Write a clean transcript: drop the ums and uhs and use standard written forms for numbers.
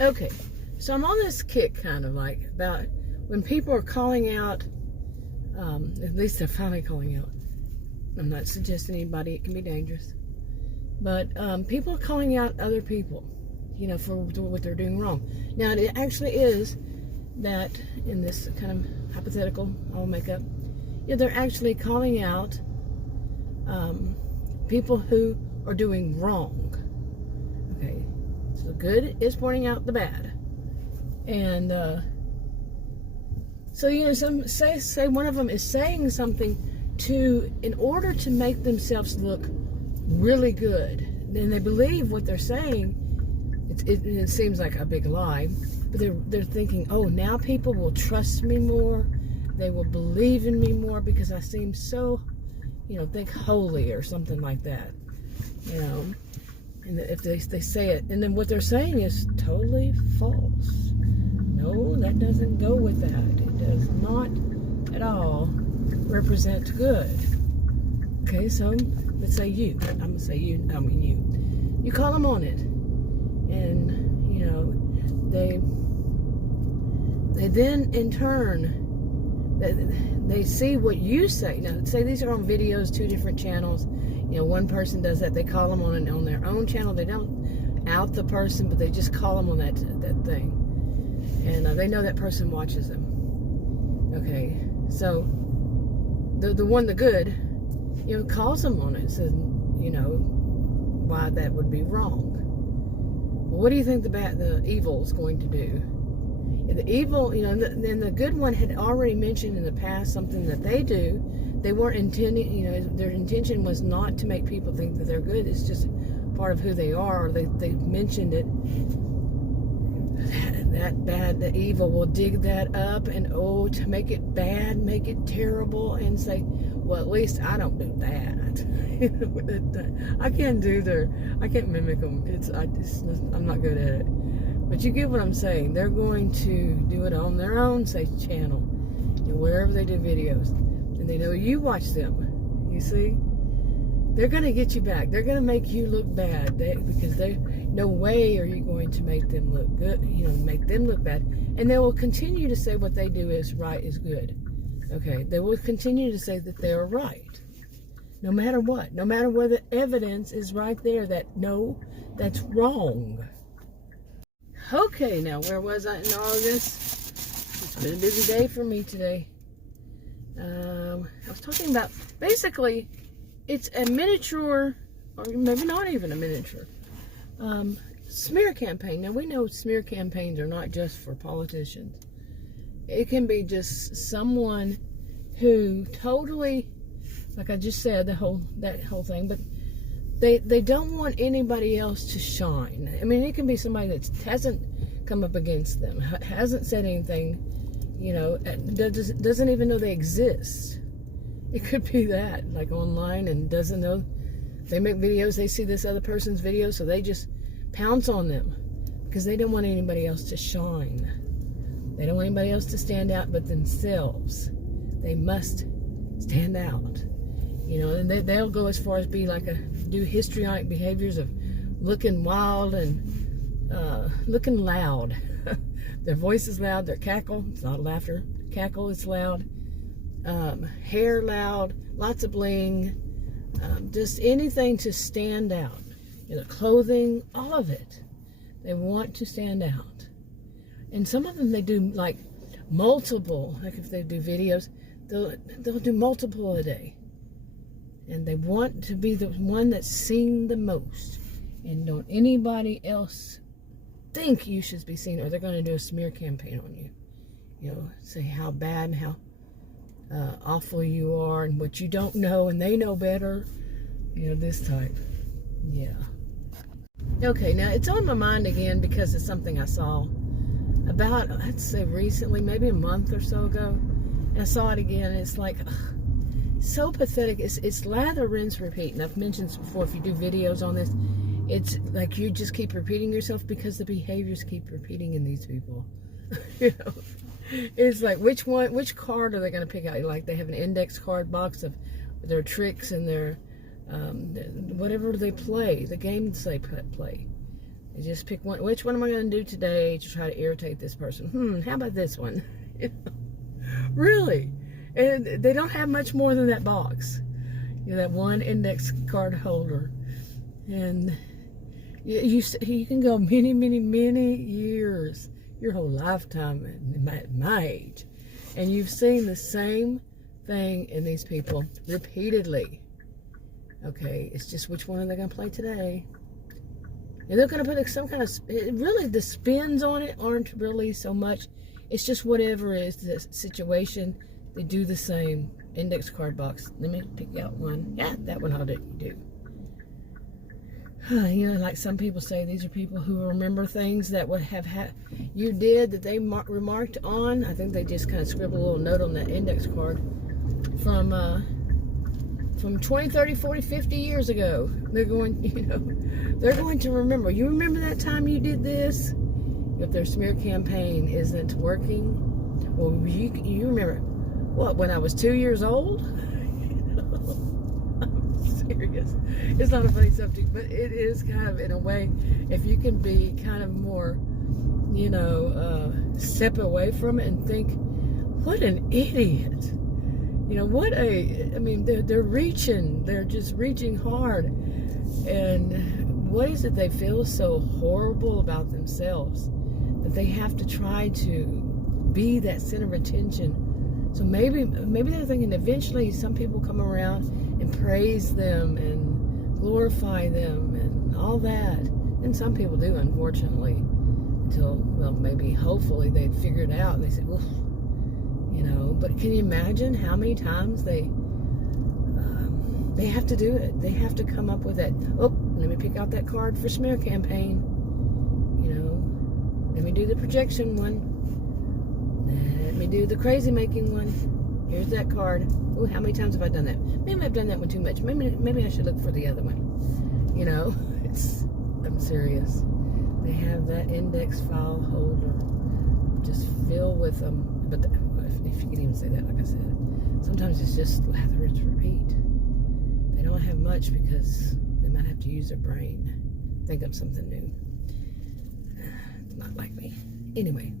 Okay, so I'm on this kick, kind of like, about when people are calling out, at least they're finally calling out. I'm not suggesting anybody, it can be dangerous. But people are calling out other people, for what they're doing wrong. Now, it actually is that, in this kind of hypothetical I'll make up, they're actually calling out people who are doing wrong. Okay, so the good is pointing out the bad. And so, some say one of them is saying something in order to make themselves look really good. And they believe what they're saying. It seems like a big lie, but they're thinking, oh, now people will trust me more. They will believe in me more because I seem so, think holy or something like that. And if they say it, and then what they're saying is totally false. No, that doesn't go with that. It does not at all represent good. Okay, so let's say you. I'm gonna say you. I mean you. You call them on it, and they then in turn they see what you say. Now, say these are on videos, 2 different channels. One person does that. They call them on their own channel. They don't out the person, but they just call them on that thing, and they know that person watches them. Okay, so the good, calls them on it, says, why that would be wrong. Well, what do you think the evil is going to do? The evil, then the good one had already mentioned in the past something that they do. They weren't intending, their intention was not to make people think that they're good. It's just part of who they are. Or they mentioned it. The evil will dig that up and, to make it bad, make it terrible, and say, well, at least I don't do that. I can't mimic them. I'm not good at it. But you get what I'm saying. They're going to do it on their own, say, channel, wherever they do videos. And they know you watch them. You see? They're going to get you back. They're going to make you look bad because no way are you going to make them look good, make them look bad. And they will continue to say what they do is right, is good. Okay? They will continue to say that they are right. No matter what. No matter where the evidence is right there that, no, that's wrong. Okay, now, where was I in August? It's been a busy day for me today. I was talking about, basically, it's a miniature, or maybe not even a miniature, smear campaign. Now, we know smear campaigns are not just for politicians. It can be just someone who totally, like I just said, that whole thing, but they don't want anybody else to shine. I mean, it can be somebody that hasn't come up against them, hasn't said anything, doesn't even know they exist. It could be that, like online, and doesn't know. They make videos, they see this other person's video, so they just pounce on them because they don't want anybody else to shine. They don't want anybody else to stand out but themselves. They must stand out. And they'll go as far as do histrionic behaviors of looking wild and looking loud. Their voice is loud, their cackle, it's not laughter, cackle is loud, hair loud, lots of bling, just anything to stand out. The clothing, all of it. They want to stand out. And some of them, they do like multiple, like if they do videos, they'll do multiple a day. And they want to be the one that's seen the most. And don't anybody else think you should be seen, or they're going to do a smear campaign on you. Say how bad and how awful you are and what you don't know and they know better. This type. Yeah. Okay, now it's on my mind again because it's something I saw about, I'd say recently, maybe a month or so ago. And I saw it again, and it's like, so pathetic. It's lather, rinse, repeat. And I've mentioned this before, if you do videos on this, it's like you just keep repeating yourself because the behaviors keep repeating in these people. It's like, which card are they going to pick out? Like, they have an index card box of their tricks and their whatever they play, the games they play. You just pick one. Which one am I going to do today to try to irritate this person? How about this one? Really? And they don't have much more than that box. That one index card holder. And you can go many, many, many years, your whole lifetime at my age. And you've seen the same thing in these people repeatedly. Okay, it's just which one are they going to play today? And they're going to put some kind of, really the spins on it aren't really so much. It's just whatever is the situation, they do the same. Index card box. Let me pick out one. Yeah, that one I'll do. You know, like some people say, these are people who remember things that would have you did that they remarked on. I think they just kind of scribble a little note on that index card from 20, 30, 40, 50 years ago. They're going, they're going to remember. You remember that time you did this? If their smear campaign isn't working, well, you remember, what, when I was 2 years old? I'm serious. It's not a funny subject, but it is kind of, in a way, if you can be kind of more, step away from it and think, what an idiot. They're reaching. They're just reaching hard. And what is it they feel so horrible about themselves that they have to try to be that center of attention? So maybe they're thinking eventually some people come around and praise them and glorify them and all that. And some people do, unfortunately, until, well, maybe hopefully they figure it out and they say, well, but can you imagine how many times they have to do it? They have to come up with that. Oh, let me pick out that card for smear campaign. Let me do the projection one. Let me do the crazy making one. Here's that card. Oh, how many times have I done that? Maybe I've done that one too much. Maybe I should look for the other one. I'm serious. They have that index file holder just filled with them. But if you can even say that, like I said, sometimes it's just lather and repeat. They don't have much because they might have to use their brain, think of something new. It's not like me. Anyway.